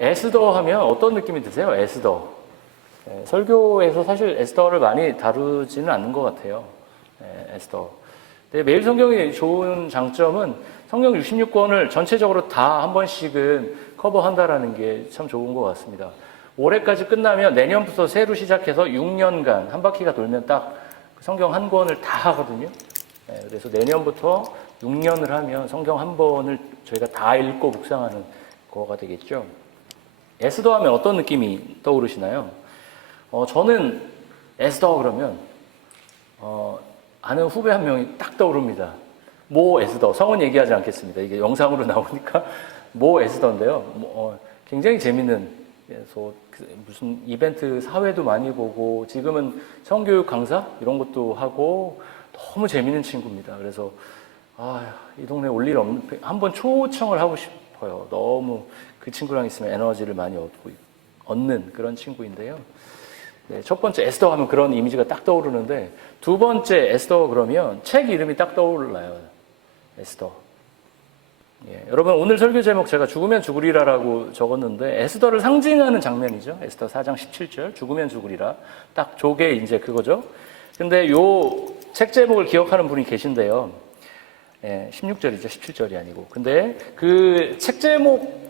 에스더 하면 어떤 느낌이 드세요? 에스더. 설교에서 사실 에스더를 많이 다루지는 않는 것 같아요. 에스더. 근데 매일 성경의 좋은 장점은 성경 66권을 전체적으로 다 한 번씩은 커버한다라는 게 참 좋은 것 같습니다. 올해까지 끝나면 내년부터 새로 시작해서 6년간 한 바퀴가 돌면 딱 성경 한 권을 다 하거든요. 그래서 내년부터 6년을 하면 성경 한 번을 저희가 다 읽고 묵상하는 거가 되겠죠. 에스더 하면 어떤 느낌이 떠오르시나요? 저는 에스더 그러면 아는 후배 한 명이 딱 떠오릅니다. 모 에스더. 성은 얘기하지 않겠습니다. 이게 영상으로 나오니까 모 에스더인데요. 굉장히 재밌는, 그래서 무슨 이벤트 사회도 많이 보고 지금은 성교육 강사 이런 것도 하고 너무 재밌는 친구입니다. 그래서 이 동네 올 일 없는, 한번 초청을 하고 싶어요. 너무 그 친구랑 있으면 에너지를 많이 얻는 그런 친구인데요. 네, 첫 번째 에스더 하면 그런 이미지가 딱 떠오르는데, 두 번째 에스더 그러면 책 이름이 딱 떠올라요. 에스더. 여러분, 오늘 설교 제목 제가 죽으면 죽으리라라고 적었는데 에스더를 상징하는 장면이죠. 에스더 4장 17절 죽으면 죽으리라. 딱 저게 이제 그거죠. 근데 요 책 제목을 기억하는 분이 계신데요. 16절이죠. 17절이 아니고. 근데 그 책 제목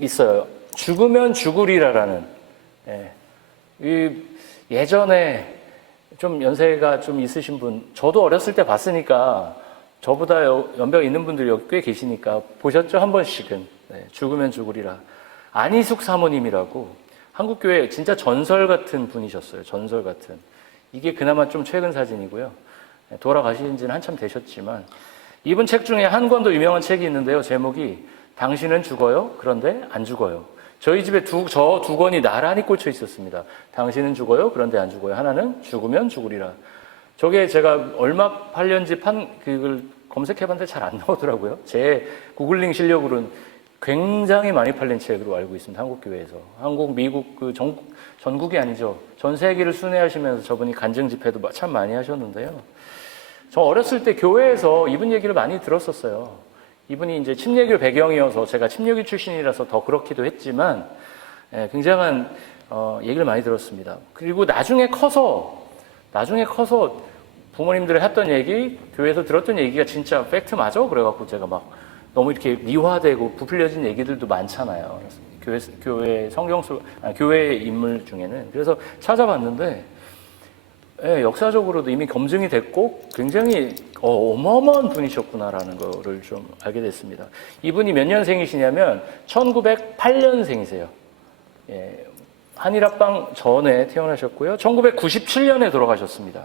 있어요. 죽으면 죽으리라라는. 예전에 좀 연세가 좀 있으신 분, 저도 어렸을 때 봤으니까, 저보다 연배가 있는 분들이 여기 꽤 계시니까 보셨죠? 한 번씩은. 죽으면 죽으리라. 안희숙 사모님이라고 한국교회 진짜 전설 같은 분이셨어요. 전설 같은. 이게 그나마 좀 최근 사진이고요. 돌아가신 지는 한참 되셨지만, 이분 책 중에 한 권 더 유명한 책이 있는데요. 제목이 당신은 죽어요? 그런데 안 죽어요. 저희 집에 저 두 권이 나란히 꽂혀 있었습니다. 당신은 죽어요? 그런데 안 죽어요. 하나는 죽으면 죽으리라. 저게 제가 얼마 팔렸는지 그걸 검색해봤는데 잘 안 나오더라고요. 제 구글링 실력으로는 굉장히 많이 팔린 책으로 알고 있습니다. 한국교회에서. 한국, 미국, 전국이 아니죠. 전 세계를 순회하시면서 저분이 간증 집회도 참 많이 하셨는데요. 저 어렸을 때 교회에서 이분 얘기를 많이 들었었어요. 이분이 이제 침례교 배경이어서 제가 침례교 출신이라서 더 그렇기도 했지만, 굉장한 얘기를 많이 들었습니다. 그리고 나중에 커서 부모님들이 했던 얘기, 교회에서 들었던 얘기가 진짜 팩트 맞아? 그래갖고 제가 막 너무 이렇게 미화되고 부풀려진 얘기들도 많잖아요. 교회 교회 인물 중에는. 그래서 찾아봤는데, 역사적으로도 이미 검증이 됐고 굉장히 어마어마한 분이셨구나라는 거를 좀 알게 됐습니다. 이분이 몇 년생이시냐면 1908년생이세요. 한일합방 전에 태어나셨고요. 1997년에 돌아가셨습니다.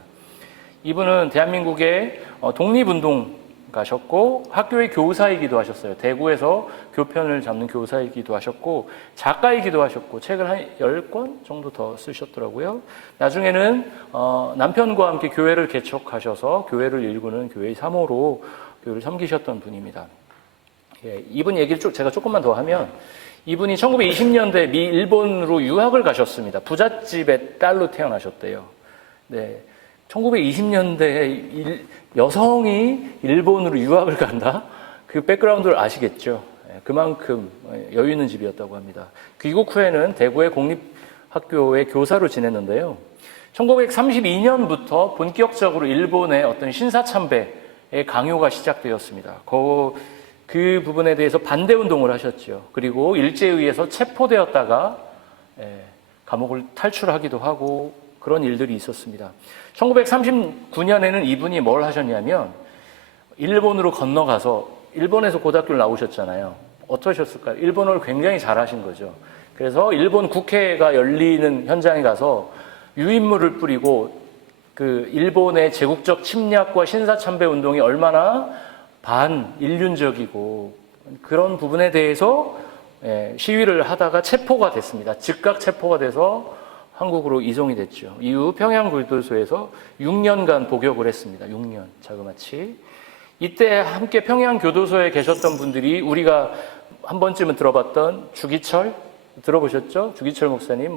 이분은 대한민국의 독립운동가셨고 학교의 교사이기도 하셨어요. 대구에서 교편을 잡는 교사이기도 하셨고 작가이기도 하셨고 책을 한 10권 정도 더 쓰셨더라고요. 나중에는 남편과 함께 교회를 개척하셔서 교회를 일구는 교회의 사모로 교회를 섬기셨던 분입니다. 이분 얘기를 제가 조금만 더 하면, 이분이 1920년대 미 일본으로 유학을 가셨습니다. 부잣집의 딸로 태어나셨대요. 1920년대에 여성이 일본으로 유학을 간다? 그 백그라운드를 아시겠죠? 그만큼 여유 있는 집이었다고 합니다. 귀국 후에는 대구의 공립학교의 교사로 지냈는데요. 1932년부터 본격적으로 일본의 어떤 신사참배의 강요가 시작되었습니다. 그 부분에 대해서 반대운동을 하셨죠. 그리고 일제의회에서 체포되었다가 감옥을 탈출하기도 하고 그런 일들이 있었습니다. 1939년에는 이분이 뭘 하셨냐면 일본으로 건너가서, 일본에서 고등학교를 나오셨잖아요. 어떠셨을까요? 일본어를 굉장히 잘하신 거죠. 그래서 일본 국회가 열리는 현장에 가서 유인물을 뿌리고 그 일본의 제국적 침략과 신사참배 운동이 얼마나 반인륜적이고 그런 부분에 대해서 시위를 하다가 체포가 됐습니다. 즉각 체포가 돼서 한국으로 이송이 됐죠. 이후 평양교도소에서 6년간 복역을 했습니다. 6년, 자그마치. 이때 함께 평양교도소에 계셨던 분들이 우리가 한 번쯤은 들어봤던 주기철, 들어보셨죠? 주기철 목사님,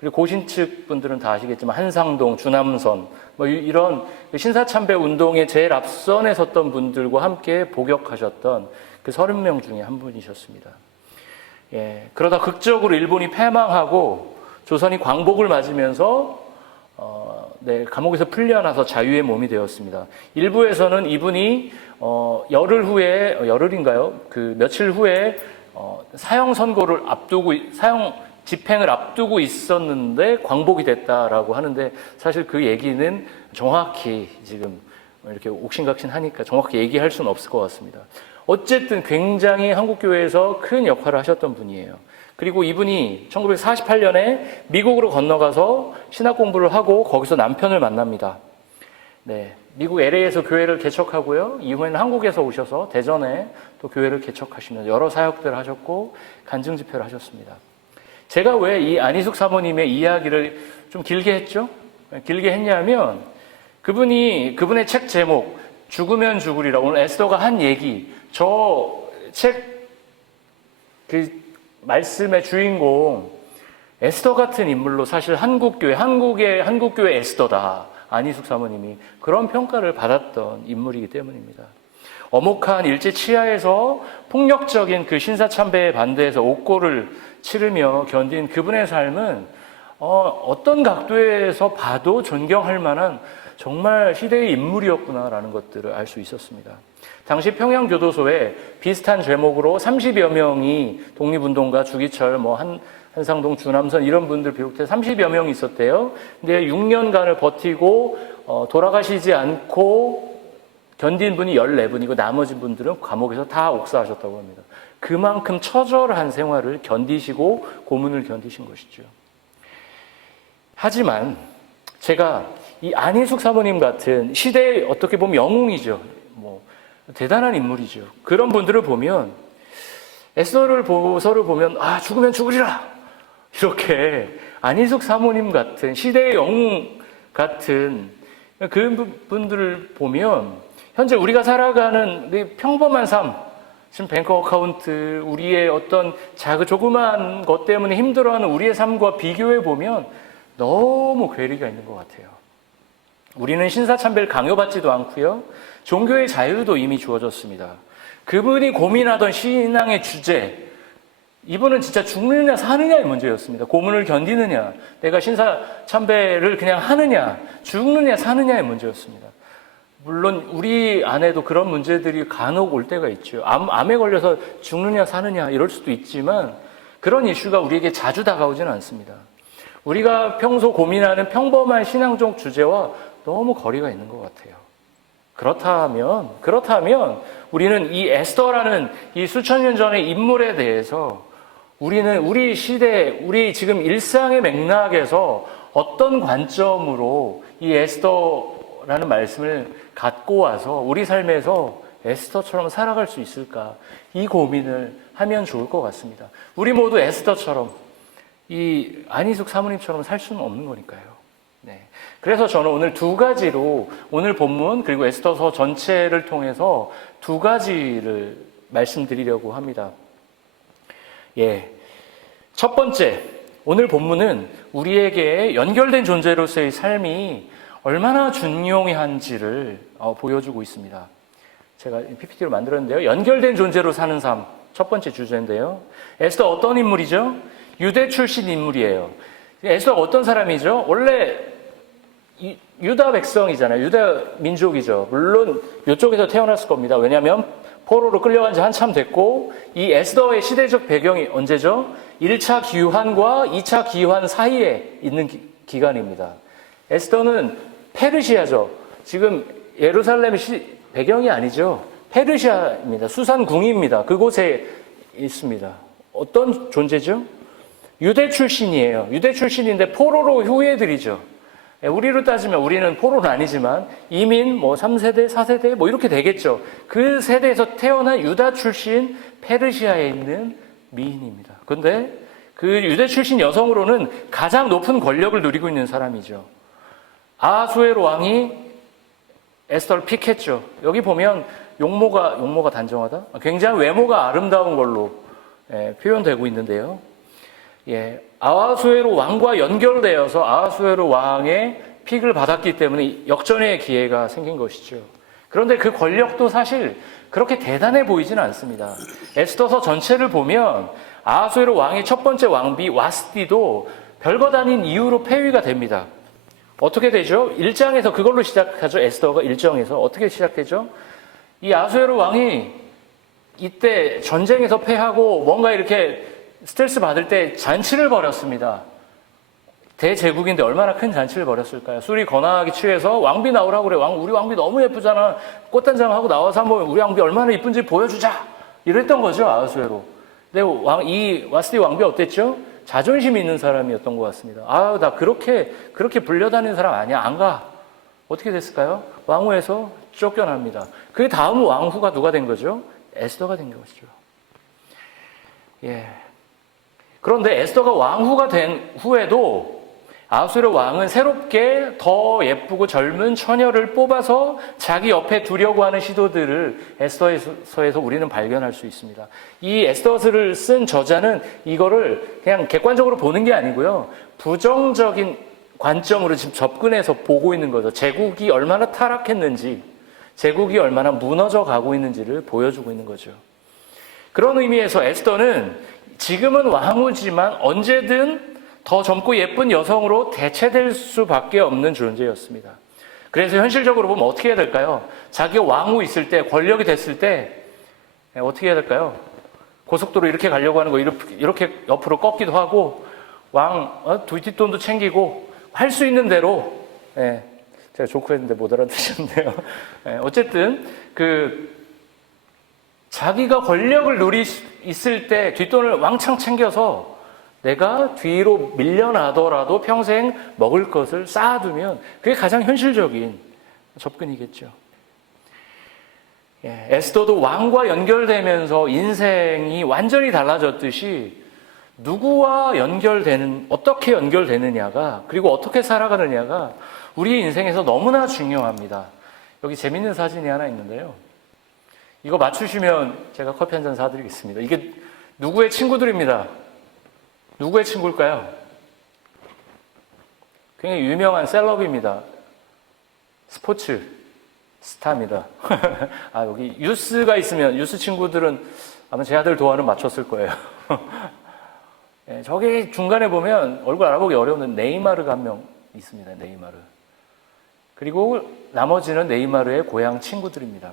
그리고 고신측 분들은 다 아시겠지만 한상동, 주남선, 이런 신사참배 운동의 제일 앞선에 섰던 분들과 함께 복역하셨던 그 30명 중에 한 분이셨습니다. 예, 그러다 극적으로 일본이 패망하고 조선이 광복을 맞으면서 감옥에서 풀려나서 자유의 몸이 되었습니다. 일부에서는 이분이 열흘인가요? 그 며칠 후에 사형 집행을 앞두고 있었는데 광복이 됐다라고 하는데, 사실 그 얘기는 정확히 지금 이렇게 옥신각신하니까 정확히 얘기할 수는 없을 것 같습니다. 어쨌든 굉장히 한국교회에서 큰 역할을 하셨던 분이에요. 그리고 이분이 1948년에 미국으로 건너가서 신학 공부를 하고 거기서 남편을 만납니다. 네, 미국 LA에서 교회를 개척하고요. 이후에는 한국에서 오셔서 대전에 또 교회를 개척하시면서 여러 사역들을 하셨고 간증 집회를 하셨습니다. 제가 왜 이 안희숙 사모님의 이야기를 좀 길게 했죠? 길게 했냐면 그분의 책 제목 죽으면 죽으리라, 오늘 에스더가 한 얘기, 저 책 말씀의 주인공 에스더 같은 인물로 사실 한국교회 에스더다, 안희숙 사모님이 그런 평가를 받았던 인물이기 때문입니다. 엄혹한 일제 치하에서 폭력적인 그 신사참배에 반대해서 옥고를 치르며 견딘 그분의 삶은 어떤 각도에서 봐도 존경할 만한 정말 시대의 인물이었구나라는 것들을 알 수 있었습니다. 당시 평양교도소에 비슷한 제목으로 30여 명이 독립운동가 주기철, 한상동, 주남선 이런 분들 비롯해 30여 명이 있었대요. 근데 6년간을 버티고 돌아가시지 않고 견딘 분이 14분이고 나머지 분들은 감옥에서 다 옥사하셨다고 합니다. 그만큼 처절한 생활을 견디시고 고문을 견디신 것이죠. 하지만 제가 이 안희숙 사모님 같은 시대의 어떻게 보면 영웅이죠. 대단한 인물이죠. 그런 분들을 보면 에스더를 보면 죽으면 죽으리라, 이렇게 안희숙 사모님 같은 시대의 영웅 같은 그분들을 보면 현재 우리가 살아가는 평범한 삶, 지금 뱅크 어카운트, 우리의 어떤 조그만 것 때문에 힘들어하는 우리의 삶과 비교해 보면 너무 괴리가 있는 것 같아요. 우리는 신사참배를 강요받지도 않고요. 종교의 자유도 이미 주어졌습니다. 그분이 고민하던 신앙의 주제, 이분은 진짜 죽느냐 사느냐의 문제였습니다. 고문을 견디느냐, 내가 신사참배를 그냥 하느냐, 죽느냐 사느냐의 문제였습니다. 물론 우리 안에도 그런 문제들이 간혹 올 때가 있죠. 암에 걸려서 죽느냐 사느냐 이럴 수도 있지만 그런 이슈가 우리에게 자주 다가오지는 않습니다. 우리가 평소 고민하는 평범한 신앙적 주제와 너무 거리가 있는 것 같아요. 그렇다면 우리는 이 에스더라는 이 수천 년 전의 인물에 대해서 우리는 우리 시대, 우리 지금 일상의 맥락에서 어떤 관점으로 이 에스더라는 말씀을 갖고 와서 우리 삶에서 에스더처럼 살아갈 수 있을까, 이 고민을 하면 좋을 것 같습니다. 우리 모두 에스더처럼, 이 안희숙 사모님처럼 살 수는 없는 거니까요. 네. 그래서 저는 오늘 두 가지로, 오늘 본문 그리고 에스더서 전체를 통해서 두 가지를 말씀드리려고 합니다. 첫 번째, 오늘 본문은 우리에게 연결된 존재로서의 삶이 얼마나 중요한지를 보여주고 있습니다. 제가 PPT로 만들었는데요. 연결된 존재로 사는 삶, 첫 번째 주제인데요. 에스더 어떤 인물이죠? 유대 출신 인물이에요. 에스더가 어떤 사람이죠? 원래 유다 백성이잖아요. 유다 민족이죠. 물론 이쪽에서 태어났을 겁니다. 왜냐하면 포로로 끌려간 지 한참 됐고, 이 에스더의 시대적 배경이 언제죠? 1차 기환과 2차 기환 사이에 있는 기간입니다. 에스더는 페르시아죠. 지금 예루살렘이 배경이 아니죠. 페르시아입니다. 수산궁입니다. 그곳에 있습니다. 어떤 존재죠? 유대 출신이에요. 유대 출신인데 포로로 후예들이죠. 우리로 따지면 우리는 포로는 아니지만 이민 3세대, 4세대 이렇게 되겠죠. 그 세대에서 태어난 유다 출신 페르시아에 있는 미인입니다. 그런데 그 유대 출신 여성으로는 가장 높은 권력을 누리고 있는 사람이죠. 아하수에로 왕이 에스더를 픽했죠. 여기 보면 용모가 단정하다? 굉장히 외모가 아름다운 걸로 표현되고 있는데요. 아하수에로 왕과 연결되어서 아하수에로 왕의 픽을 받았기 때문에 역전의 기회가 생긴 것이죠. 그런데 그 권력도 사실 그렇게 대단해 보이지는 않습니다. 에스더서 전체를 보면 아하수에로 왕의 첫 번째 왕비 와스디도 별것 아닌 이유로 폐위가 됩니다. 어떻게 되죠? 1장에서 그걸로 시작하죠. 에스더가 1장에서 어떻게 시작되죠? 이 아하수에로 왕이 이때 전쟁에서 패하고 뭔가 이렇게 스트레스 받을 때 잔치를 벌였습니다. 대제국인데 얼마나 큰 잔치를 벌였을까요? 술이 거나하게 취해서 왕비 나오라고 그래. 우리 왕비 너무 예쁘잖아. 꽃단장하고 나와서 한번 우리 왕비 얼마나 이쁜지 보여주자. 이랬던 거죠, 아하수에로. 근데 이 와스디 왕비 어땠죠? 자존심 있는 사람이었던 것 같습니다. 나 그렇게 불려다니는 사람 아니야. 안 가. 어떻게 됐을까요? 왕후에서 쫓겨납니다. 그 다음 왕후가 누가 된 거죠? 에스더가 된 것이죠. 예. 그런데 에스더가 왕후가 된 후에도 아하수에로 왕은 새롭게 더 예쁘고 젊은 처녀를 뽑아서 자기 옆에 두려고 하는 시도들을 에스더서에서 우리는 발견할 수 있습니다. 이 에스더서를 쓴 저자는 이거를 그냥 객관적으로 보는 게 아니고요. 부정적인 관점으로 지금 접근해서 보고 있는 거죠. 제국이 얼마나 타락했는지, 제국이 얼마나 무너져 가고 있는지를 보여주고 있는 거죠. 그런 의미에서 에스더는 지금은 왕후지만 언제든 더 젊고 예쁜 여성으로 대체될 수밖에 없는 존재였습니다. 그래서 현실적으로 보면 어떻게 해야 될까요? 자기가 왕후 있을 때, 권력이 됐을 때 어떻게 해야 될까요? 고속도로 이렇게 가려고 하는 거 이렇게 옆으로 꺾기도 하고 뒷돈도 챙기고 할 수 있는 대로 제가 조크했는데 못 알아듣셨네요. 어쨌든 자기가 권력을 있을 때 뒷돈을 왕창 챙겨서 내가 뒤로 밀려나더라도 평생 먹을 것을 쌓아두면 그게 가장 현실적인 접근이겠죠. 에스더도 왕과 연결되면서 인생이 완전히 달라졌듯이 누구와 어떻게 연결되느냐가, 그리고 어떻게 살아가느냐가 우리 인생에서 너무나 중요합니다. 여기 재밌는 사진이 하나 있는데요. 이거 맞추시면 제가 커피 한 잔 사드리겠습니다. 이게 누구의 친구들입니다. 누구의 친구일까요? 굉장히 유명한 셀럽입니다. 스포츠 스타입니다. 여기 유스가 있으면 유스 친구들은 아마 제 아들 도안을 맞췄을 거예요. 저기 중간에 보면 얼굴 알아보기 어려운 네이마르가 한 명 있습니다. 네이마르. 그리고 나머지는 네이마르의 고향 친구들입니다.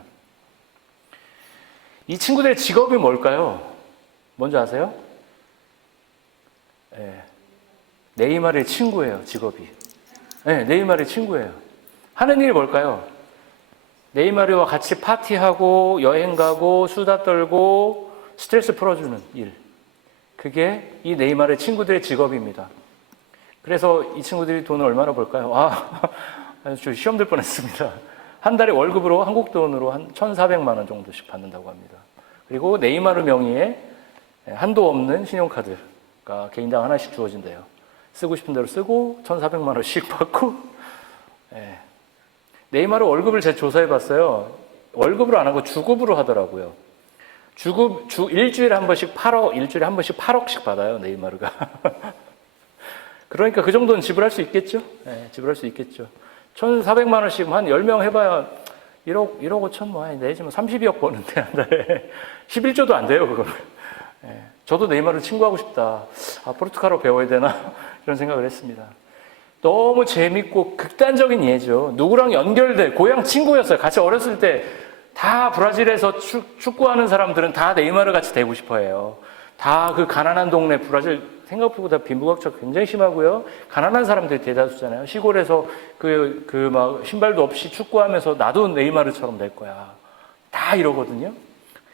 이 친구들의 직업이 뭘까요? 뭔지 아세요? 네이마르의 친구예요, 직업이. 네이마르의 친구예요. 하는 일이 뭘까요? 네이마르와 같이 파티하고, 여행 가고, 수다 떨고, 스트레스 풀어주는 일. 그게 이 네이마르의 친구들의 직업입니다. 그래서 이 친구들이 돈을 얼마나 벌까요? 저 시험 들 뻔했습니다. 한 달에 월급으로 한국 돈으로 한 1,400만 원 정도씩 받는다고 합니다. 그리고 네이마르 명의의 한도 없는 신용카드가 개인당 하나씩 주어진대요. 쓰고 싶은 대로 쓰고 1,400만 원씩 받고. 네이마르 월급을 제가 조사해봤어요. 월급으로 안 하고 주급으로 하더라고요. 일주일에 한 번씩 8억씩 받아요, 네이마르가. 그러니까 그 정도는 지불할 수 있겠죠? 지불할 수 있겠죠. 1,400만 원씩 한 10명 해봐야 1억 5천 내지만 32억 버는데 한 달에 11조도 안 돼요, 그거는. 저도 네이마르를 친구하고 싶다. 포르투갈어 배워야 되나? 이런 생각을 했습니다. 너무 재밌고 극단적인 예죠. 누구랑 고향 친구였어요. 같이 어렸을 때 다 브라질에서 축구하는 사람들은 다 네이마르 같이 되고 싶어 해요. 다 그 가난한 동네, 브라질 생각보다 빈부격차 굉장히 심하고요. 가난한 사람들이 대다수잖아요. 시골에서 막 신발도 없이 축구하면서 나도 네이마르처럼 될 거야. 다 이러거든요.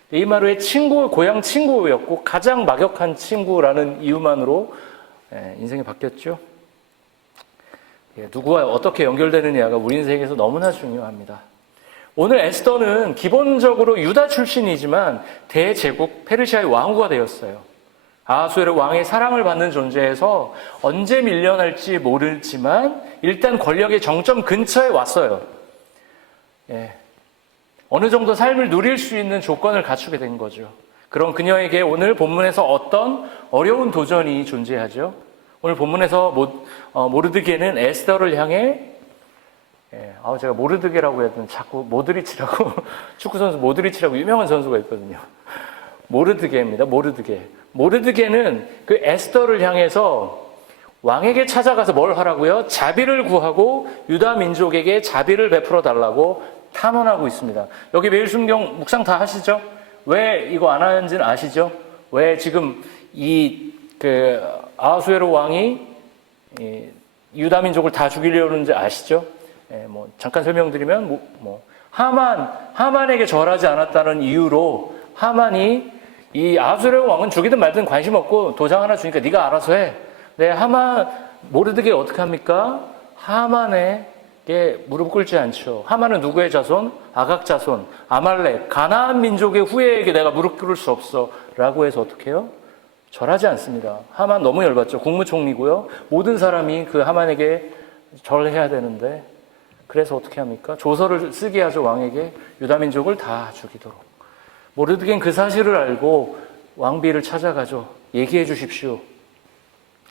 네이마르의 고향 친구였고 가장 막역한 친구라는 이유만으로 인생이 바뀌었죠. 누구와 어떻게 연결되느냐가 우리 인생에서 너무나 중요합니다. 오늘 에스더는 기본적으로 유다 출신이지만 대제국 페르시아의 왕후가 되었어요. 아하수에로 왕의 사랑을 받는 존재에서 언제 밀려날지 모르지만 일단 권력의 정점 근처에 왔어요. 어느 정도 삶을 누릴 수 있는 조건을 갖추게 된 거죠. 그런 그녀에게 오늘 본문에서 어떤 어려운 도전이 존재하죠. 오늘 본문에서 모르드게는 에스더를 향해 제가 모르드게라고 해야 되나 자꾸 모드리치라고 축구선수 모드리치라고 유명한 선수가 있거든요. 모르드게입니다. 모르드게. 모르드게는 그 에스더를 향해서 왕에게 찾아가서 뭘 하라고요? 자비를 구하고 유다 민족에게 자비를 베풀어 달라고 탄원하고 있습니다. 여기 매일 순경 묵상 다 하시죠? 왜 이거 안 하는지는 아시죠? 왜 지금 아하수에로 왕이 유다 민족을 다 죽이려는지 아시죠? 잠깐 설명드리면 하만에게 절하지 않았다는 이유로 하만이 이 아하수에로 왕은 죽이든 말든 관심 없고 도장 하나 주니까 네가 알아서 해. 네, 모르드게 어떻게 합니까? 하만에게 무릎 꿇지 않죠. 하만은 누구의 자손? 아각 자손, 아말렉, 가나안 민족의 후예에게 내가 무릎 꿇을 수 없어 라고 해서 어떻게 해요? 절하지 않습니다. 하만 너무 열받죠. 국무총리고요. 모든 사람이 그 하만에게 절해야 되는데 그래서 어떻게 합니까? 조서를 쓰게 하죠. 왕에게 유다 민족을 다 죽이도록. 모르드게는 그 사실을 알고 왕비를 찾아가죠. 얘기해 주십시오.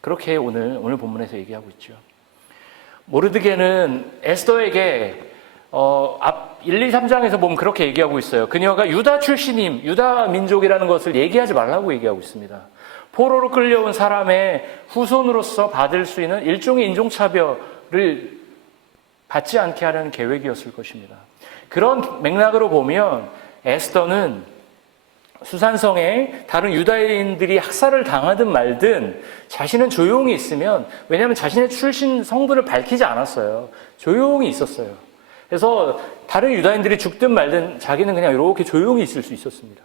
그렇게 오늘 본문에서 얘기하고 있죠. 모르드게는 에스더에게 앞 1, 2, 3장에서 보면 그렇게 얘기하고 있어요. 그녀가 유다 출신임, 유다 민족이라는 것을 얘기하지 말라고 얘기하고 있습니다. 포로로 끌려온 사람의 후손으로서 받을 수 있는 일종의 인종차별을 받지 않게 하려는 계획이었을 것입니다. 그런 맥락으로 보면 에스더는 수산성에 다른 유다인들이 학살을 당하든 말든 자신은 조용히 있으면, 왜냐하면 자신의 출신 성분을 밝히지 않았어요. 조용히 있었어요. 그래서 다른 유다인들이 죽든 말든 자기는 그냥 이렇게 조용히 있을 수 있었습니다.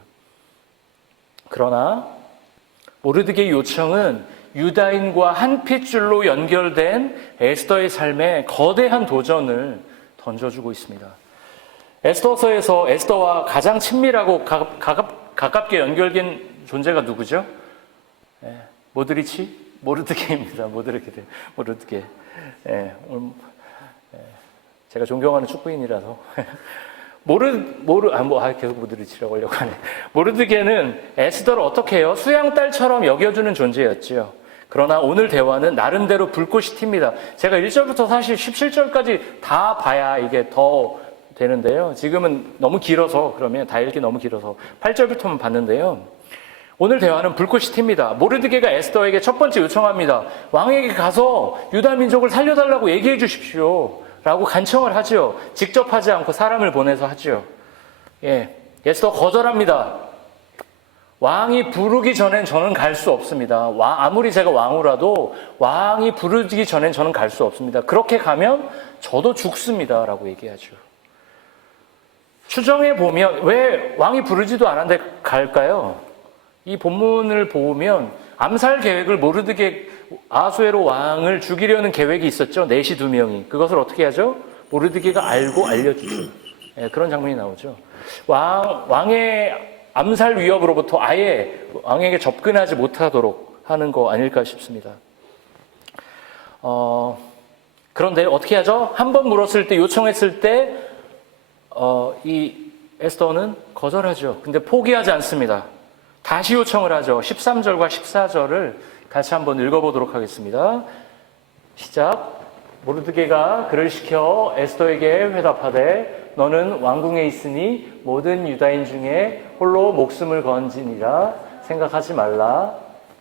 그러나 모르드게의 요청은 유다인과 한 핏줄로 연결된 에스더의 삶에 거대한 도전을 던져주고 있습니다. 에스더서에서 에스더와 가장 친밀하고 가깝게 연결된 존재가 누구죠? 모르드게입니다. 모르드게. 제가 존경하는 축구인이라서 계속 모드리치라고 하려고 하네. 모르드게는 에스더를 어떻게 해요? 수양딸처럼 여겨주는 존재였지요. 그러나 오늘 대화는 나름대로 불꽃이 튑니다. 제가 1절부터 사실 17절까지 다 봐야 이게 더 되는데요. 지금은 너무 길어서, 그러면 다 읽기 너무 길어서 8절부터만 봤는데요. 오늘 대화는 불꽃이 튑니다. 모르드게가 에스더에게 첫 번째 요청합니다. 왕에게 가서 유다 민족을 살려달라고 얘기해 주십시오 라고 간청을 하죠. 직접 하지 않고 사람을 보내서 하죠. 에스더 거절합니다. 왕이 부르기 전엔 저는 갈 수 없습니다. 아무리 제가 왕후라도 왕이 부르기 전엔 저는 갈 수 없습니다. 그렇게 가면 저도 죽습니다 라고 얘기하죠. 추정해 보면 왜 왕이 부르지도 않았는데 갈까요? 이 본문을 보면 암살 계획을 모르드게 아하수에로 왕을 죽이려는 계획이 있었죠. 내시 2명이. 그것을 어떻게 하죠? 모르드게가 알고 알려주죠. 그런 장면이 나오죠. 왕의 암살 위협으로부터 아예 왕에게 접근하지 못하도록 하는 거 아닐까 싶습니다. 그런데 어떻게 하죠? 한 번 물었을 때, 요청했을 때 이 에스더는 거절하죠. 근데 포기하지 않습니다. 다시 요청을 하죠. 13절과 14절을 같이 한번 읽어보도록 하겠습니다. 시작. 모르드게가 그를 시켜 에스더에게 회답하되 너는 왕궁에 있으니 모든 유다인 중에 홀로 목숨을 건지니라 생각하지 말라.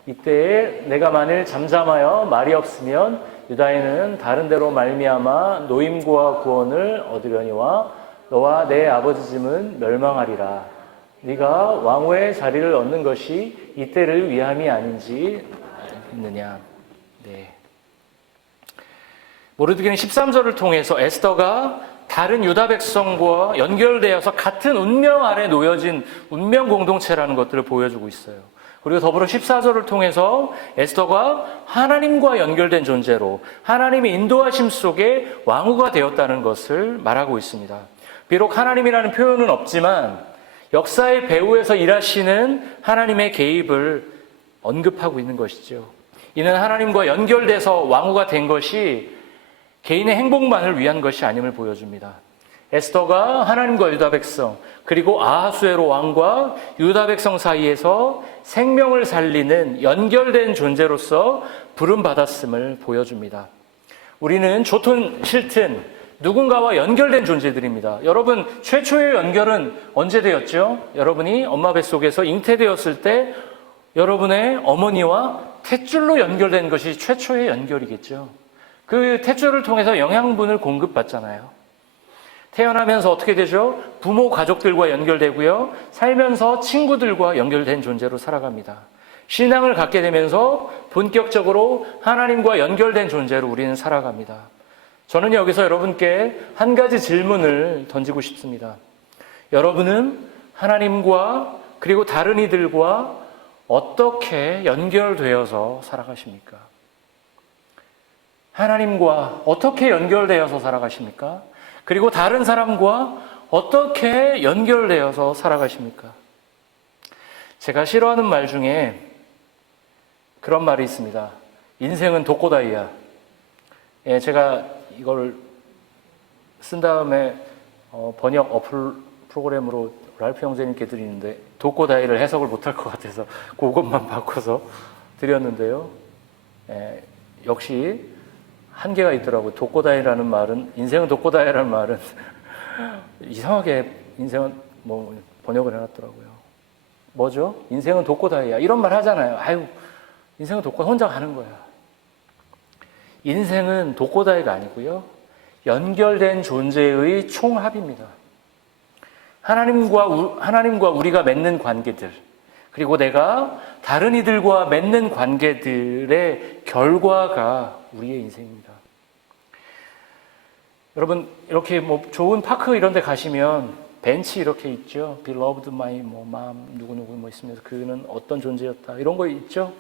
이때에 내가 만일 잠잠하여 말이 없으면 유다인은 다른 데로 말미암아 노임과 구원을 얻으려니와 너와 내 아버지 집은 멸망하리라. 네가 왕후의 자리를 얻는 것이 이때를 위함이 아닌지 있느냐. 모르드게는 13절을 통해서 에스더가 다른 유다 백성과 연결되어서 같은 운명 아래 놓여진 운명 공동체라는 것들을 보여주고 있어요. 그리고 더불어 14절을 통해서 에스더가 하나님과 연결된 존재로 하나님의 인도하심 속에 왕후가 되었다는 것을 말하고 있습니다. 비록 하나님이라는 표현은 없지만 역사의 배후에서 일하시는 하나님의 개입을 언급하고 있는 것이죠. 이는 하나님과 연결돼서 왕후가 된 것이 개인의 행복만을 위한 것이 아님을 보여줍니다. 에스더가 하나님과 유다 백성, 그리고 아하수에로 왕과 유다 백성 사이에서 생명을 살리는 연결된 존재로서 부름받았음을 보여줍니다. 우리는 좋든 싫든 누군가와 연결된 존재들입니다. 여러분, 최초의 연결은 언제 되었죠? 여러분이 엄마 뱃속에서 잉태되었을 때 여러분의 어머니와 탯줄로 연결된 것이 최초의 연결이겠죠. 그 탯줄을 통해서 영양분을 공급받잖아요. 태어나면서 어떻게 되죠? 부모, 가족들과 연결되고요. 살면서 친구들과 연결된 존재로 살아갑니다. 신앙을 갖게 되면서 본격적으로 하나님과 연결된 존재로 우리는 살아갑니다. 저는 여기서 여러분께 한 가지 질문을 던지고 싶습니다. 여러분은 하나님과 그리고 다른 이들과 어떻게 연결되어서 살아가십니까? 하나님과 어떻게 연결되어서 살아가십니까? 그리고 다른 사람과 어떻게 연결되어서 살아가십니까? 제가 싫어하는 말 중에 그런 말이 있습니다. 인생은 독고다이야. 예, 제가 이걸 쓴 다음에 번역 어플 프로그램으로 랄프 형제님께 드리는데 독고다이를 해석을 못할 것 같아서 그것만 바꿔서 드렸는데요. 예, 역시 한계가 있더라고요. 독고다이라는 말은, 인생은 독고다이라는 말은 이상하게 인생은 뭐 번역을 해놨더라고요. 뭐죠? 인생은 독고다이야. 이런 말 하잖아요. 아유, 인생은 독고 혼자 가는 거야. 인생은 독고다이가 아니고요. 연결된 존재의 총합입니다. 하나님과 우리가 맺는 관계들, 그리고 내가 다른 이들과 맺는 관계들의 결과가 우리의 인생입니다. 여러분, 이렇게 뭐 좋은 파크 이런 데 가시면 벤치 이렇게 있죠. Beloved my mom, 누구누구 뭐 있으면서 그는 어떤 존재였다. 이런 거 있죠.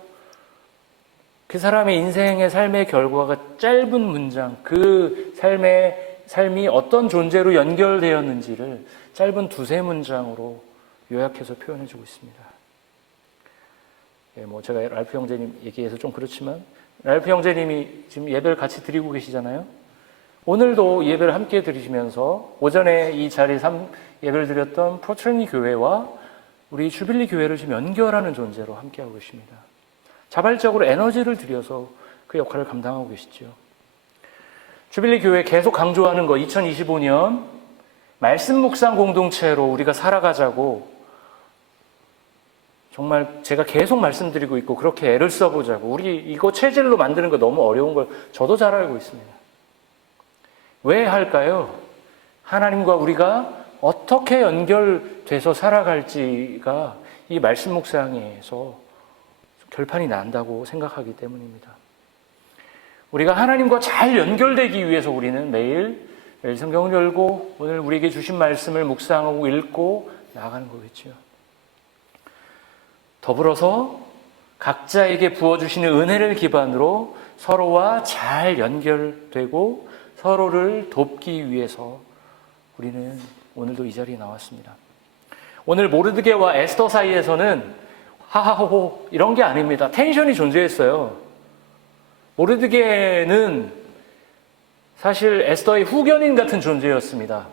그 사람의 인생의 삶의 결과가 짧은 문장, 그 삶이 어떤 존재로 연결되었는지를 짧은 두세 문장으로 요약해서 표현해주고 있습니다. 예, 뭐 제가 랄프 형제님 얘기해서 좀 그렇지만, 랄프 형제님이 지금 예배를 같이 드리고 계시잖아요. 오늘도 예배를 함께 드리시면서 오전에 이 자리에 예배를 드렸던 프로트레니 교회와 우리 주빌리 교회를 지금 연결하는 존재로 함께하고 계십니다. 자발적으로 에너지를 들여서 그 역할을 감당하고 계시죠. 주빌리 교회 계속 강조하는 거, 2025년 말씀 묵상 공동체로 우리가 살아가자고 정말 제가 계속 말씀드리고 있고 그렇게 애를 써보자고. 우리 이거 체질로 만드는 거 너무 어려운 걸 저도 잘 알고 있습니다. 왜 할까요? 하나님과 우리가 어떻게 연결돼서 살아갈지가 이 말씀 묵상에서 결판이 난다고 생각하기 때문입니다. 우리가 하나님과 잘 연결되기 위해서 우리는 매일 성경을 열고 오늘 우리에게 주신 말씀을 묵상하고 읽고 나아가는 거겠죠. 더불어서 각자에게 부어주시는 은혜를 기반으로 서로와 잘 연결되고 서로를 돕기 위해서 우리는 오늘도 이 자리에 나왔습니다. 오늘 모르드게와 에스더 사이에서는 하하호호 이런 게 아닙니다. 텐션이 존재했어요. 모르드게는 사실 에스더의 후견인 같은 존재였습니다.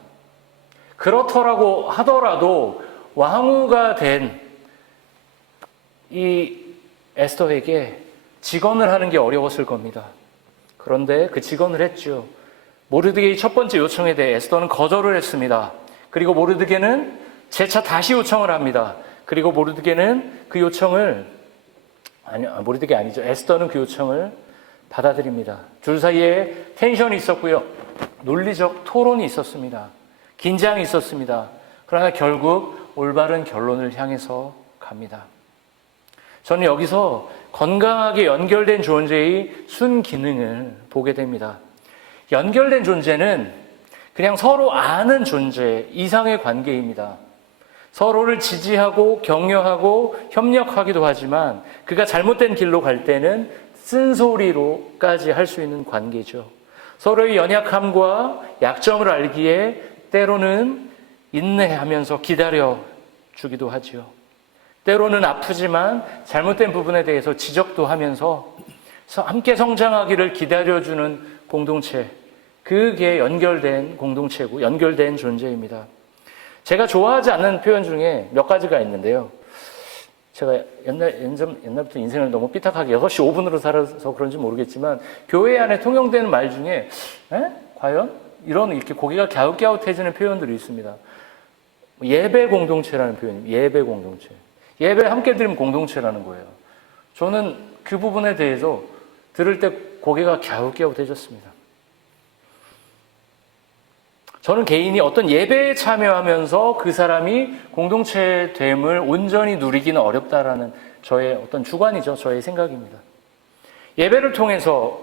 그렇더라고 하더라도 왕후가 된 이 에스더에게 직언을 하는 게 어려웠을 겁니다. 그런데 그 직언을 했죠. 모르드게의 첫 번째 요청에 대해 에스더는 거절을 했습니다. 그리고 모르드게는 재차 다시 요청을 합니다. 그리고 모르드게는 그 요청을 모르드게 아니죠. 에스더는 그 요청을 받아들입니다. 둘 사이에 텐션이 있었고요. 논리적 토론이 있었습니다. 긴장이 있었습니다. 그러나 결국 올바른 결론을 향해서 갑니다. 저는 여기서 건강하게 연결된 존재의 순기능을 보게 됩니다. 연결된 존재는 그냥 서로 아는 존재 이상의 관계입니다. 서로를 지지하고 격려하고 협력하기도 하지만 그가 잘못된 길로 갈 때는 쓴소리로까지 할 수 있는 관계죠. 서로의 연약함과 약점을 알기에 때로는 인내하면서 기다려주기도 하죠. 때로는 아프지만 잘못된 부분에 대해서 지적도 하면서 함께 성장하기를 기다려주는 공동체, 그게 연결된 공동체고 연결된 존재입니다. 제가 좋아하지 않는 표현 중에 몇 가지가 있는데요. 제가 옛날부터 인생을 너무 삐딱하게 6시 5분으로 살아서 그런지 모르겠지만 교회 안에 통용되는 말 중에 과연? 이런 이렇게 고개가 갸웃갸웃해지는 표현들이 있습니다. 예배 공동체라는 표현입니다. 예배 공동체. 예배 함께 드리면 공동체라는 거예요. 저는 그 부분에 대해서 들을 때 고개가 갸웃갸웃해졌습니다. 저는 개인이 어떤 예배에 참여하면서 그 사람이 공동체됨을 온전히 누리기는 어렵다라는 저의 어떤 주관이죠. 저의 생각입니다. 예배를 통해서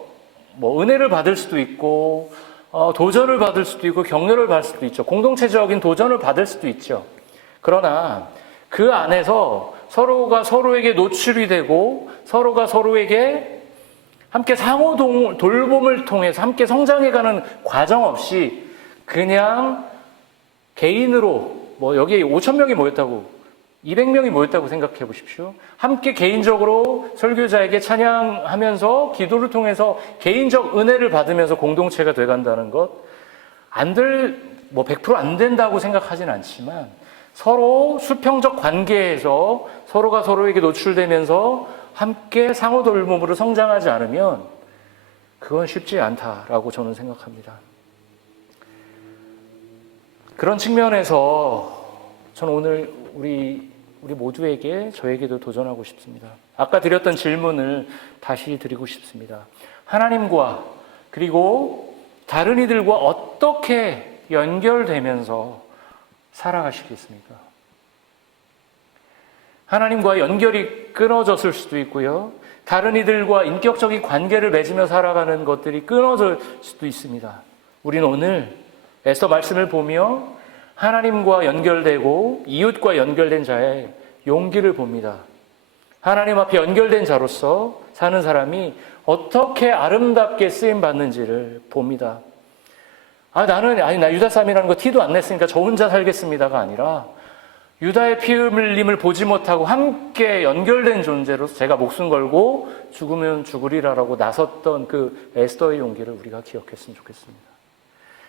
뭐 은혜를 받을 수도 있고 도전을 받을 수도 있고 격려를 받을 수도 있죠. 공동체적인 도전을 받을 수도 있죠. 그러나 그 안에서 서로가 서로에게 노출이 되고 서로가 서로에게 함께 상호 돌봄을 통해서 함께 성장해가는 과정 없이 그냥 개인으로 뭐 여기 5,000명이 모였다고 200명이 모였다고 생각해 보십시오. 함께 개인적으로 설교자에게 찬양하면서 기도를 통해서 개인적 은혜를 받으면서 공동체가 돼간다는 것, 뭐 100% 안 된다고 생각하진 않지만 서로 수평적 관계에서 서로가 서로에게 노출되면서 함께 상호 돌봄으로 성장하지 않으면 그건 쉽지 않다라고 저는 생각합니다. 그런 측면에서 저는 오늘 우리 모두에게 저에게도 도전하고 싶습니다. 아까 드렸던 질문을 다시 드리고 싶습니다. 하나님과 그리고 다른 이들과 어떻게 연결되면서 살아가시겠습니까? 하나님과 연결이 끊어졌을 수도 있고요. 다른 이들과 인격적인 관계를 맺으며 살아가는 것들이 끊어질 수도 있습니다. 우리는 오늘 에스더 말씀을 보며 하나님과 연결되고 이웃과 연결된 자의 용기를 봅니다. 하나님 앞에 연결된 자로서 사는 사람이 어떻게 아름답게 쓰임 받는지를 봅니다. 나 유다 사람이라는 거 티도 안 냈으니까 저 혼자 살겠습니다가 아니라 유다의 피 흘림을 보지 못하고 함께 연결된 존재로 제가 목숨 걸고 죽으면 죽으리라라고 나섰던 그 에스더의 용기를 우리가 기억했으면 좋겠습니다.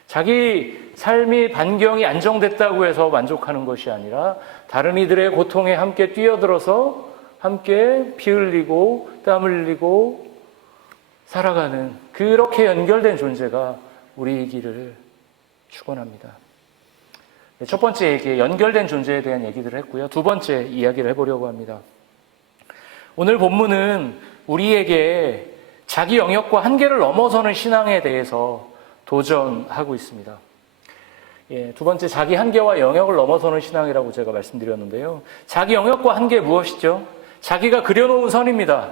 자기 삶이 반경이 안정됐다고 해서 만족하는 것이 아니라 다른 이들의 고통에 함께 뛰어들어서 함께 피 흘리고 땀 흘리고 살아가는 그렇게 연결된 존재가 우리이기를 축원합니다. 첫 번째 얘기, 연결된 존재에 대한 얘기들을 했고요. 두 번째 이야기를 해보려고 합니다. 오늘 본문은 우리에게 자기 영역과 한계를 넘어서는 신앙에 대해서 도전하고 있습니다. 두 번째, 자기 한계와 영역을 넘어서는 신앙이라고 제가 말씀드렸는데요. 자기 영역과 한계 무엇이죠? 자기가 그려놓은 선입니다.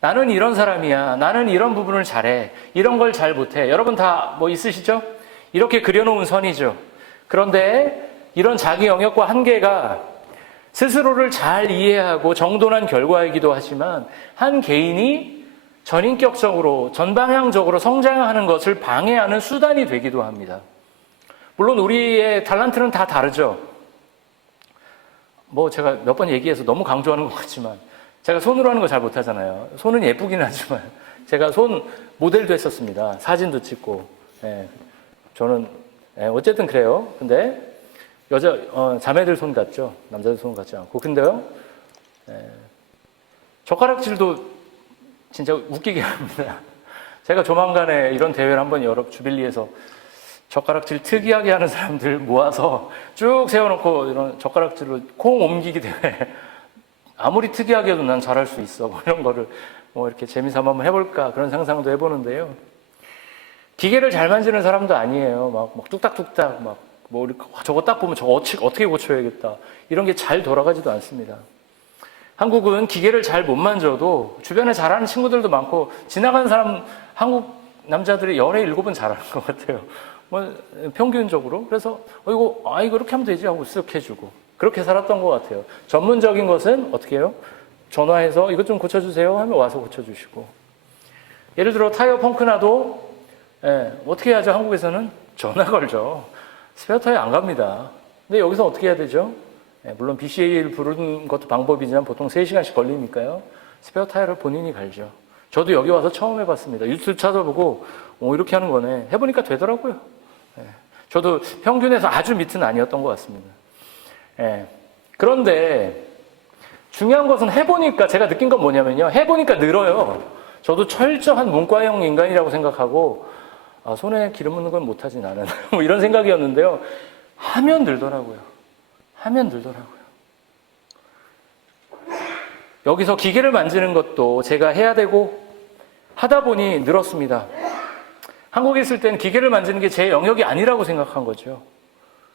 나는 이런 사람이야. 나는 이런 부분을 잘해. 이런 걸 잘 못해. 여러분 다 뭐 있으시죠? 이렇게 그려놓은 선이죠. 그런데 이런 자기 영역과 한계가 스스로를 잘 이해하고 정돈한 결과이기도 하지만 한 개인이 전인격적으로 전방향적으로 성장하는 것을 방해하는 수단이 되기도 합니다. 물론 우리의 탤런트는 다 다르죠. 뭐 제가 몇 번 얘기해서 너무 강조하는 것 같지만 제가 손으로 하는 거 잘 못하잖아요. 손은 예쁘긴 하지만 제가 손 모델도 했었습니다. 사진도 찍고. 저는 어쨌든 그래요. 근데 자매들 손 같죠. 남자들 손 같지 않고. 근데요, 젓가락질도 진짜 웃기게 합니다. 제가 조만간에 이런 대회를 한번 주빌리에서 젓가락질 특이하게 하는 사람들 모아서 쭉 세워놓고 이런 젓가락질로 콩 옮기기 대회. 아무리 특이하게 해도 난 잘할 수 있어. 뭐 이런 거를 뭐 이렇게 재미삼아 한번 해볼까 그런 상상도 해보는데요. 기계를 잘 만지는 사람도 아니에요. 막 뚝딱뚝딱 뭐 저거 딱 보면 저거 어떻게 고쳐야겠다. 이런 게 잘 돌아가지도 않습니다. 한국은 기계를 잘 못 만져도 주변에 잘하는 친구들도 많고 지나가는 사람 한국 남자들이 열에 7은 잘하는 것 같아요. 뭐 평균적으로. 그래서 이거 이렇게 하면 되지 하고 쓱 해주고 그렇게 살았던 것 같아요. 전문적인 것은 어떻게 해요? 전화해서 이것 좀 고쳐주세요 하면 와서 고쳐주시고. 예를 들어 타이어 펑크 나도 어떻게 해야죠? 한국에서는 전화 걸죠. 스페어 타이어 안 갑니다. 근데 여기서 어떻게 해야 되죠? 물론 BCA를 부르는 것도 방법이지만 보통 3시간씩 걸리니까요. 스페어 타이어를 본인이 갈죠. 저도 여기 와서 처음 해봤습니다. 유튜브 찾아보고 이렇게 하는 거네. 해보니까 되더라고요. 저도 평균에서 아주 밑은 아니었던 것 같습니다. 그런데 중요한 것은 해보니까 제가 느낀 건 뭐냐면요. 해보니까 늘어요. 저도 철저한 문과형 인간이라고 생각하고 손에 기름 묻는 건 못하지 나는. 뭐 이런 생각이었는데요. 하면 늘더라고요. 하면 늘더라고요. 여기서 기계를 만지는 것도 제가 해야 되고 하다 보니 늘었습니다. 한국에 있을 때는 기계를 만지는 게 제 영역이 아니라고 생각한 거죠.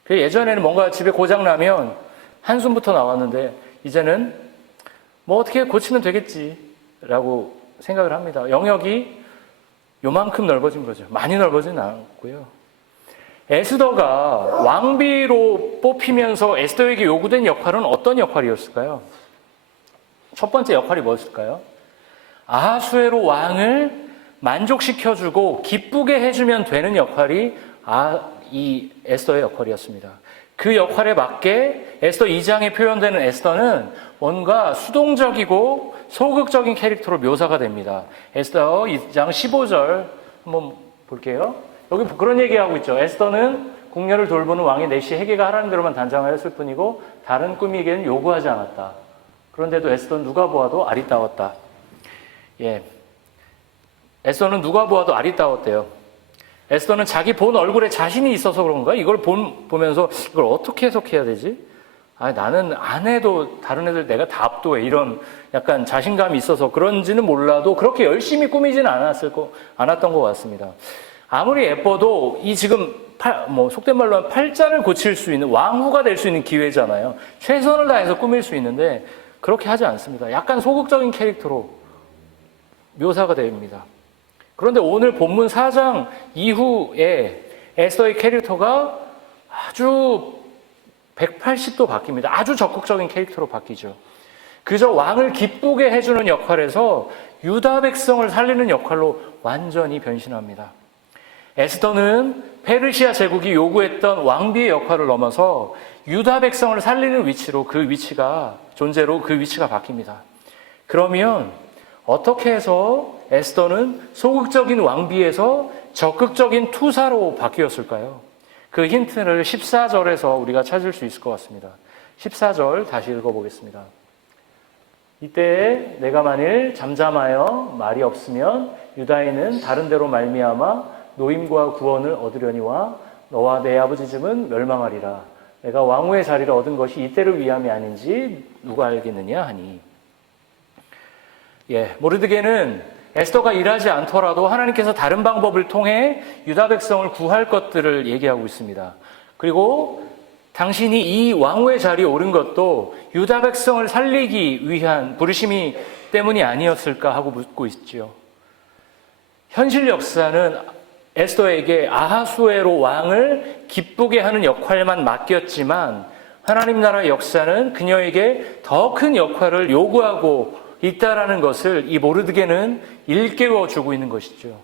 예전에는 뭔가 집에 고장 나면 한숨부터 나왔는데 이제는 뭐 어떻게 고치면 되겠지라고 생각을 합니다. 영역이 요만큼 넓어진 거죠. 많이 넓어지는 않았고요. 에스더가 왕비로 뽑히면서 에스더에게 요구된 역할은 어떤 역할이었을까요? 첫 번째 역할이 무엇일까요? 아하수에로 왕을 만족시켜주고 기쁘게 해주면 되는 역할이 이 에스더의 역할이었습니다. 그 역할에 맞게 에스더 2장에 표현되는 에스더는 뭔가 수동적이고 소극적인 캐릭터로 묘사가 됩니다. 에스더 2장 15절 한번 볼게요. 여기 그런 얘기하고 있죠. 에스더는 궁녀를 돌보는 왕의 내시 헤게가 하라는 대로만 단장하였을 뿐이고 다른 꾸미기에는 요구하지 않았다. 그런데도 에스더는 누가 보아도 아리따웠다. 예, 에스더는 누가 보아도 아리따웠대요. 에스더는 자기 본 얼굴에 자신이 있어서 그런가? 이걸 보면서 이걸 어떻게 해석해야 되지? 나는 안 해도 다른 애들 내가 다 압도해. 이런 약간 자신감이 있어서 그런지는 몰라도 그렇게 열심히 꾸미지는 않았던 것 같습니다. 아무리 예뻐도 이 지금 속된 말로 하면 팔자를 고칠 수 있는 왕후가 될 수 있는 기회잖아요. 최선을 다해서 꾸밀 수 있는데 그렇게 하지 않습니다. 약간 소극적인 캐릭터로 묘사가 됩니다. 그런데 오늘 본문 4장 이후에 에스더의 캐릭터가 아주 180도 바뀝니다. 아주 적극적인 캐릭터로 바뀌죠. 그저 왕을 기쁘게 해주는 역할에서 유다 백성을 살리는 역할로 완전히 변신합니다. 에스더는 페르시아 제국이 요구했던 왕비의 역할을 넘어서 유다 백성을 살리는 위치로 존재로 그 위치가 바뀝니다. 그러면 어떻게 해서 에스더는 소극적인 왕비에서 적극적인 투사로 바뀌었을까요? 그 힌트를 14절에서 우리가 찾을 수 있을 것 같습니다. 14절 다시 읽어보겠습니다. 이때 내가 만일 잠잠하여 말이 없으면 유다인은 다른 데로 말미암아 노임과 구원을 얻으려니와 너와 내 아버지 집은 멸망하리라. 내가 왕후의 자리를 얻은 것이 이때를 위함이 아닌지 누가 알겠느냐 하니. 모르드게는 에스더가 일하지 않더라도 하나님께서 다른 방법을 통해 유다 백성을 구할 것들을 얘기하고 있습니다. 그리고 당신이 이 왕후의 자리에 오른 것도 유다 백성을 살리기 위한 부르심이 때문이 아니었을까 하고 묻고 있죠. 현실 역사는 에스더에게 아하수에로 왕을 기쁘게 하는 역할만 맡겼지만 하나님 나라의 역사는 그녀에게 더 큰 역할을 요구하고 있다라는 것을 이 모르드게는 일깨워 주고 있는 것이죠.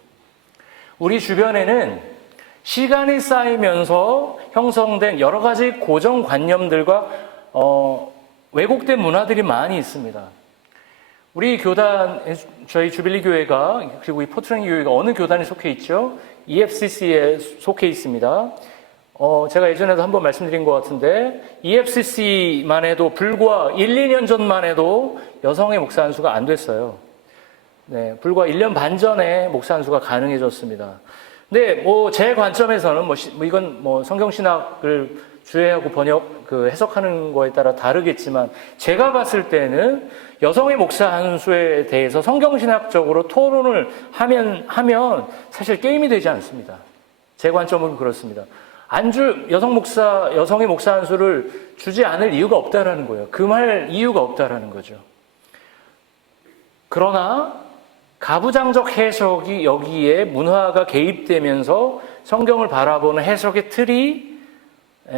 우리 주변에는 시간이 쌓이면서 형성된 여러 가지 고정관념들과 왜곡된 문화들이 많이 있습니다. 우리 교단, 저희 주빌리 교회가 그리고 이 포트랭 교회가 어느 교단에 속해 있죠? EFCC에 속해 있습니다. 제가 예전에도 한번 말씀드린 것 같은데 EFCC만 해도 불과 1, 2년 전만 해도 여성의 목사 한 수가 안 됐어요. 네, 불과 1년 반 전에 목사 한 수가 가능해졌습니다. 근데 제 관점에서는 이건 성경신학을 주해하고 해석하는 거에 따라 다르겠지만 제가 봤을 때는 여성의 목사 한 수에 대해서 성경신학적으로 토론을 하면 사실 게임이 되지 않습니다. 제 관점은 그렇습니다. 여성의 목사 한 수를 주지 않을 이유가 없다라는 거예요. 금할 이유가 없다라는 거죠. 그러나 가부장적 해석이 여기에 문화가 개입되면서 성경을 바라보는 해석의 틀이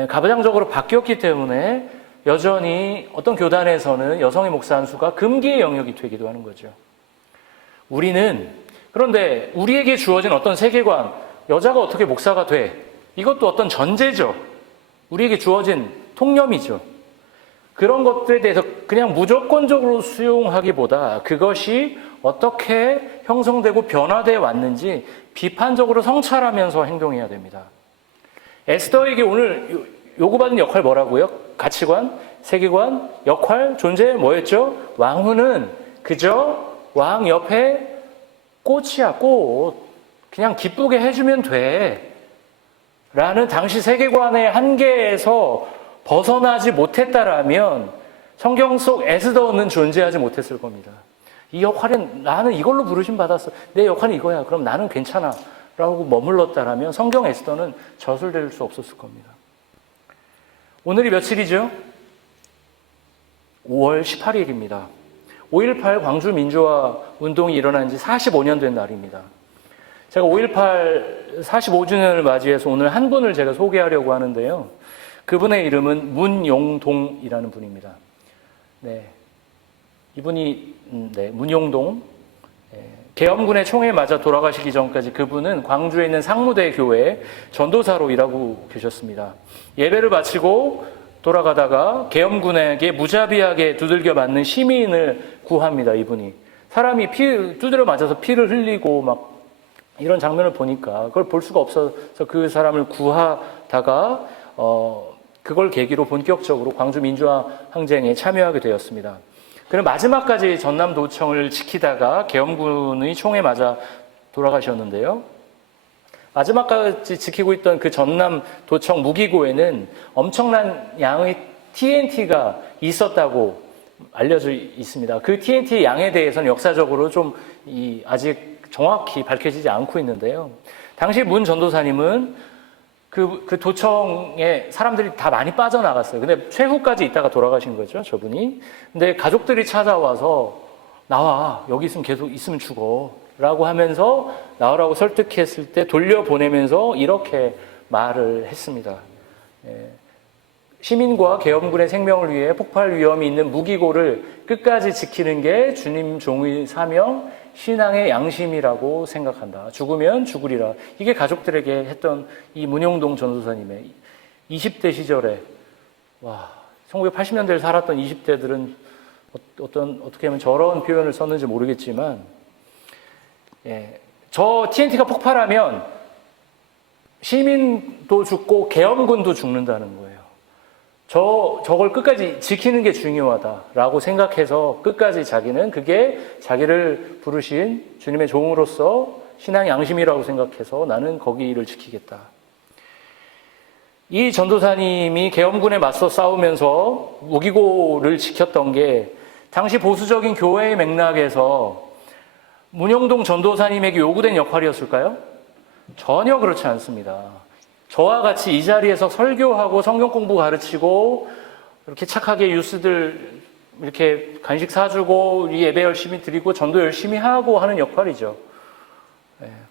가부장적으로 바뀌었기 때문에 여전히 어떤 교단에서는 여성의 목사 한 수가 금기의 영역이 되기도 하는 거죠. 그런데 우리에게 주어진 어떤 세계관, 여자가 어떻게 목사가 돼? 이것도 어떤 전제죠. 우리에게 주어진 통념이죠. 그런 것들에 대해서 그냥 무조건적으로 수용하기보다 그것이 어떻게 형성되고 변화되어 왔는지 비판적으로 성찰하면서 행동해야 됩니다. 에스더에게 오늘 요구받은 역할 뭐라고요? 가치관, 세계관, 역할, 존재 뭐였죠? 왕후는 그저 왕 옆에 꽃이야, 꽃. 그냥 기쁘게 해주면 돼 라는 당시 세계관의 한계에서 벗어나지 못했다라면 성경 속 에스더는 존재하지 못했을 겁니다. 이 역할은 나는 이걸로 부르심 받았어. 내 역할은 이거야. 그럼 나는 괜찮아. 라고 머물렀다라면 성경 에스더는 저술될 수 없었을 겁니다. 오늘이 며칠이죠? 5월 18일입니다. 5.18 광주 민주화 운동이 일어난 지 45년 된 날입니다. 제가 5.18 45주년을 맞이해서 오늘 한 분을 제가 소개하려고 하는데요. 그분의 이름은 문용동이라는 분입니다. 네. 이분이, 문용동. 계엄군의 총에 맞아 돌아가시기 전까지 그분은 광주에 있는 상무대 교회 전도사로 일하고 계셨습니다. 예배를 마치고 돌아가다가 계엄군에게 무자비하게 두들겨 맞는 시민을 구합니다, 이분이. 사람이 두드려 맞아서 피를 흘리고 막 이런 장면을 보니까 그걸 볼 수가 없어서 그 사람을 구하다가, 그걸 계기로 본격적으로 광주 민주화 항쟁에 참여하게 되었습니다. 그럼 마지막까지 전남도청을 지키다가 계엄군의 총에 맞아 돌아가셨는데요. 마지막까지 지키고 있던 그 전남도청 무기고에는 엄청난 양의 TNT가 있었다고 알려져 있습니다. 그 TNT의 양에 대해서는 역사적으로 좀 아직 정확히 밝혀지지 않고 있는데요. 당시 문 전도사님은 그 도청에 사람들이 다 많이 빠져나갔어요. 근데 최후까지 있다가 돌아가신 거죠, 저분이. 근데 가족들이 찾아와서 나와, 여기 있으면 계속 있으면 죽어 라고 하면서 나오라고 설득했을 때 돌려보내면서 이렇게 말을 했습니다. 시민과 계엄군의 생명을 위해 폭발 위험이 있는 무기고를 끝까지 지키는 게 주님 종의 사명, 신앙의 양심이라고 생각한다. 죽으면 죽으리라. 이게 가족들에게 했던 이 문용동 전도사님의 20대 시절에, 1980년대를 살았던 20대들은 어떻게 하면 저런 표현을 썼는지 모르겠지만, 저 TNT가 폭발하면 시민도 죽고 계엄군도 죽는다는 거예요. 저걸 끝까지 지키는 게 중요하다라고 생각해서 끝까지 자기는 그게 자기를 부르신 주님의 종으로서 신앙의 양심이라고 생각해서 나는 거기를 지키겠다. 이 전도사님이 계엄군에 맞서 싸우면서 무기고를 지켰던 게 당시 보수적인 교회의 맥락에서 문용동 전도사님에게 요구된 역할이었을까요? 전혀 그렇지 않습니다. 저와 같이 이 자리에서 설교하고 성경 공부 가르치고 이렇게 착하게 유스들 이렇게 간식 사주고 예배 열심히 드리고 전도 열심히 하고 하는 역할이죠.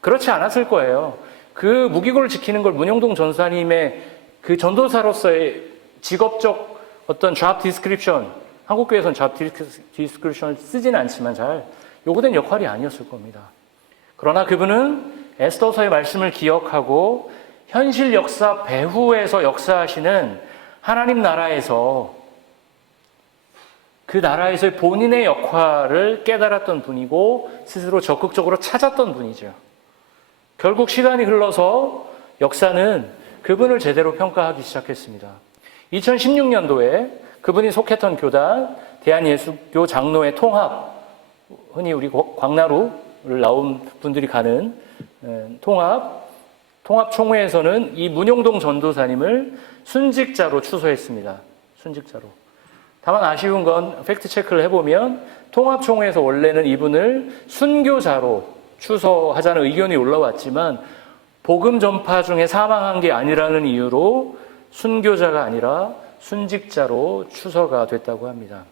그렇지 않았을 거예요. 그 무기고를 지키는 걸 문용동 전사님의 그 전도사로서의 직업적 어떤 job description, 한국교회에서는 job description을 쓰지는 않지만 잘 요구된 역할이 아니었을 겁니다. 그러나 그분은 에스더서의 말씀을 기억하고 현실 역사 배후에서 역사하시는 하나님 나라에서 그 나라에서의 본인의 역할을 깨달았던 분이고 스스로 적극적으로 찾았던 분이죠. 결국 시간이 흘러서 역사는 그분을 제대로 평가하기 시작했습니다. 2016년도에 그분이 속했던 교단 대한예수교 장로회 통합, 흔히 우리 광나루를 나온 분들이 가는 통합총회에서는 이 문용동 전도사님을 순직자로 추서했습니다. 순직자로. 다만 아쉬운 건 팩트 체크를 해보면 통합총회에서 원래는 이분을 순교자로 추서하자는 의견이 올라왔지만 복음 전파 중에 사망한 게 아니라는 이유로 순교자가 아니라 순직자로 추서가 됐다고 합니다.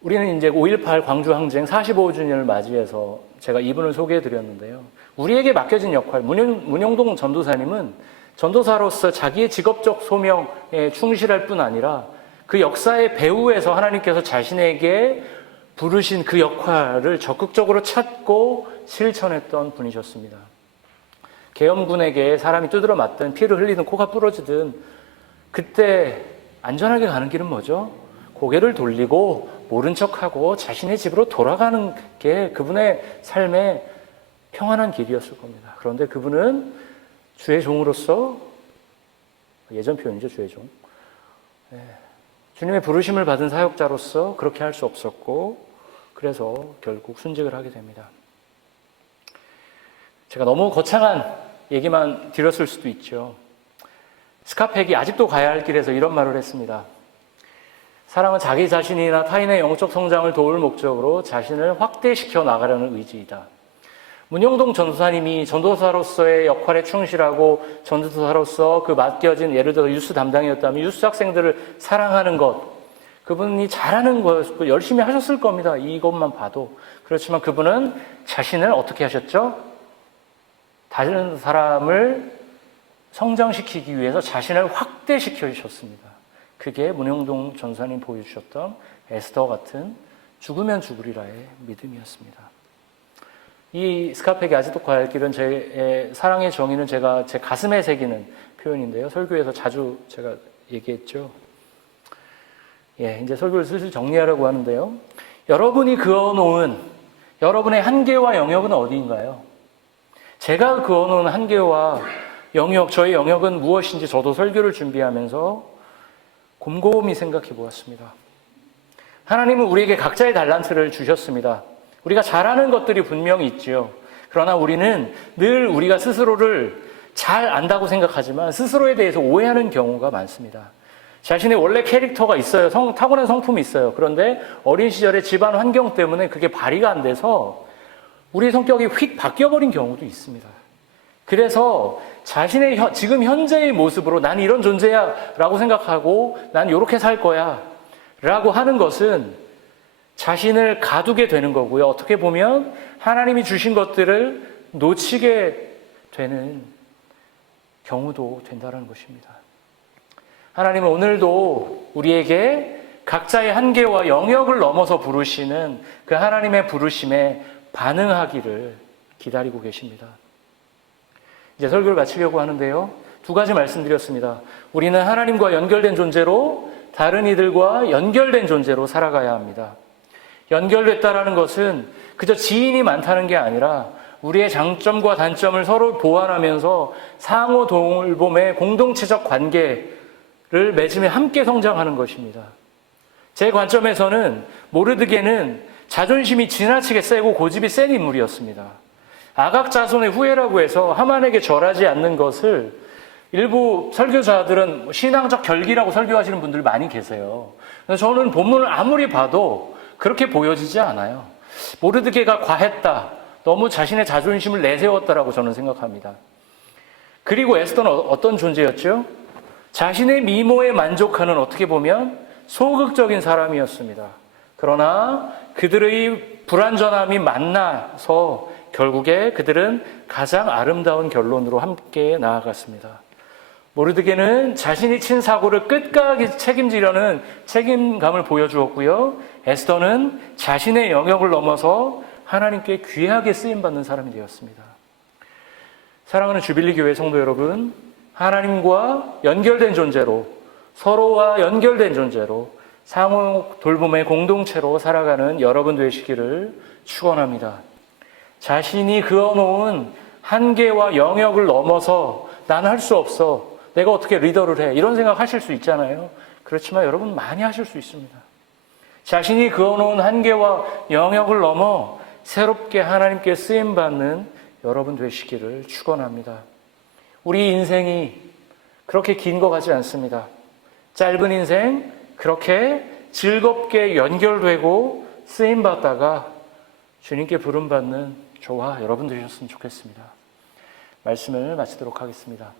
우리는 이제 5.18 광주 항쟁 45주년을 맞이해서 제가 이분을 소개해 드렸는데요. 우리에게 맡겨진 역할, 문용동 전도사님은 전도사로서 자기의 직업적 소명에 충실할 뿐 아니라 그 역사의 배후에서 하나님께서 자신에게 부르신 그 역할을 적극적으로 찾고 실천했던 분이셨습니다. 계엄군에게 사람이 두드려 맞든 피를 흘리든 코가 부러지든 그때 안전하게 가는 길은 뭐죠? 고개를 돌리고 모른 척하고 자신의 집으로 돌아가는 게 그분의 삶의 평안한 길이었을 겁니다. 그런데 그분은 주의 종으로서, 예전 표현이죠, 주의 종. 주님의 부르심을 받은 사역자로서 그렇게 할 수 없었고 그래서 결국 순직을 하게 됩니다. 제가 너무 거창한 얘기만 드렸을 수도 있죠. 스카펙이 아직도 가야 할 길에서 이런 말을 했습니다. 사람은 자기 자신이나 타인의 영적 성장을 도울 목적으로 자신을 확대시켜 나가려는 의지이다. 문영동 전도사님이 전도사로서의 역할에 충실하고 전도사로서 그 맡겨진 예를 들어 유스 담당이었다면 유스 학생들을 사랑하는 것, 그분이 잘하는 것 열심히 하셨을 겁니다. 이것만 봐도. 그렇지만 그분은 자신을 어떻게 하셨죠? 다른 사람을 성장시키기 위해서 자신을 확대시켜 주셨습니다. 그게 문영동 전사님 보여주셨던 에스더 같은 죽으면 죽으리라의 믿음이었습니다. 이 스카펙이 아직도 가야 할 길은 제 사랑의 정의는 제가 제 가슴에 새기는 표현인데요. 설교에서 자주 제가 얘기했죠. 이제 설교를 슬슬 정리하려고 하는데요. 여러분이 그어놓은 여러분의 한계와 영역은 어디인가요? 제가 그어놓은 한계와 영역, 저의 영역은 무엇인지 저도 설교를 준비하면서 곰곰이 생각해 보았습니다. 하나님은 우리에게 각자의 달란트를 주셨습니다. 우리가 잘하는 것들이 분명히 있지요. 그러나 우리는 늘 우리가 스스로를 잘 안다고 생각하지만 스스로에 대해서 오해하는 경우가 많습니다. 자신의 원래 캐릭터가 있어요. 타고난 성품이 있어요. 그런데 어린 시절에 집안 환경 때문에 그게 발휘가 안 돼서 우리 성격이 휙 바뀌어버린 경우도 있습니다. 그래서 자신의 지금 현재의 모습으로 난 이런 존재야 라고 생각하고 난 이렇게 살 거야 라고 하는 것은 자신을 가두게 되는 거고요. 어떻게 보면 하나님이 주신 것들을 놓치게 되는 경우도 된다는 것입니다. 하나님은 오늘도 우리에게 각자의 한계와 영역을 넘어서 부르시는 그 하나님의 부르심에 반응하기를 기다리고 계십니다. 이제 설교를 마치려고 하는데요. 두 가지 말씀드렸습니다. 우리는 하나님과 연결된 존재로 다른 이들과 연결된 존재로 살아가야 합니다. 연결됐다라는 것은 그저 지인이 많다는 게 아니라 우리의 장점과 단점을 서로 보완하면서 상호 돌봄의 공동체적 관계를 맺으며 함께 성장하는 것입니다. 제 관점에서는 모르드게는 자존심이 지나치게 세고 고집이 센 인물이었습니다. 아각 자손의 후예라고 해서 하만에게 절하지 않는 것을 일부 설교자들은 신앙적 결기라고 설교하시는 분들 많이 계세요. 저는 본문을 아무리 봐도 그렇게 보여지지 않아요. 모르드게가 과했다. 너무 자신의 자존심을 내세웠다라고 저는 생각합니다. 그리고 에스더는 어떤 존재였죠? 자신의 미모에 만족하는 어떻게 보면 소극적인 사람이었습니다. 그러나 그들의 불완전함이 만나서 결국에 그들은 가장 아름다운 결론으로 함께 나아갔습니다. 모르드게는 자신이 친 사고를 끝까지 책임지려는 책임감을 보여주었고요. 에스더는 자신의 영역을 넘어서 하나님께 귀하게 쓰임받는 사람이 되었습니다. 사랑하는 주빌리 교회 성도 여러분, 하나님과 연결된 존재로, 서로와 연결된 존재로 상호 돌봄의 공동체로 살아가는 여러분 되시기를 축원합니다. 자신이 그어놓은 한계와 영역을 넘어서 난 할 수 없어, 내가 어떻게 리더를 해, 이런 생각 하실 수 있잖아요. 그렇지만 여러분 많이 하실 수 있습니다. 자신이 그어놓은 한계와 영역을 넘어 새롭게 하나님께 쓰임받는 여러분 되시기를 축원합니다. 우리 인생이 그렇게 긴 것 같지 않습니다. 짧은 인생 그렇게 즐겁게 연결되고 쓰임받다가 주님께 부름받는 저와 여러분 되셨으면 좋겠습니다. 말씀을 마치도록 하겠습니다.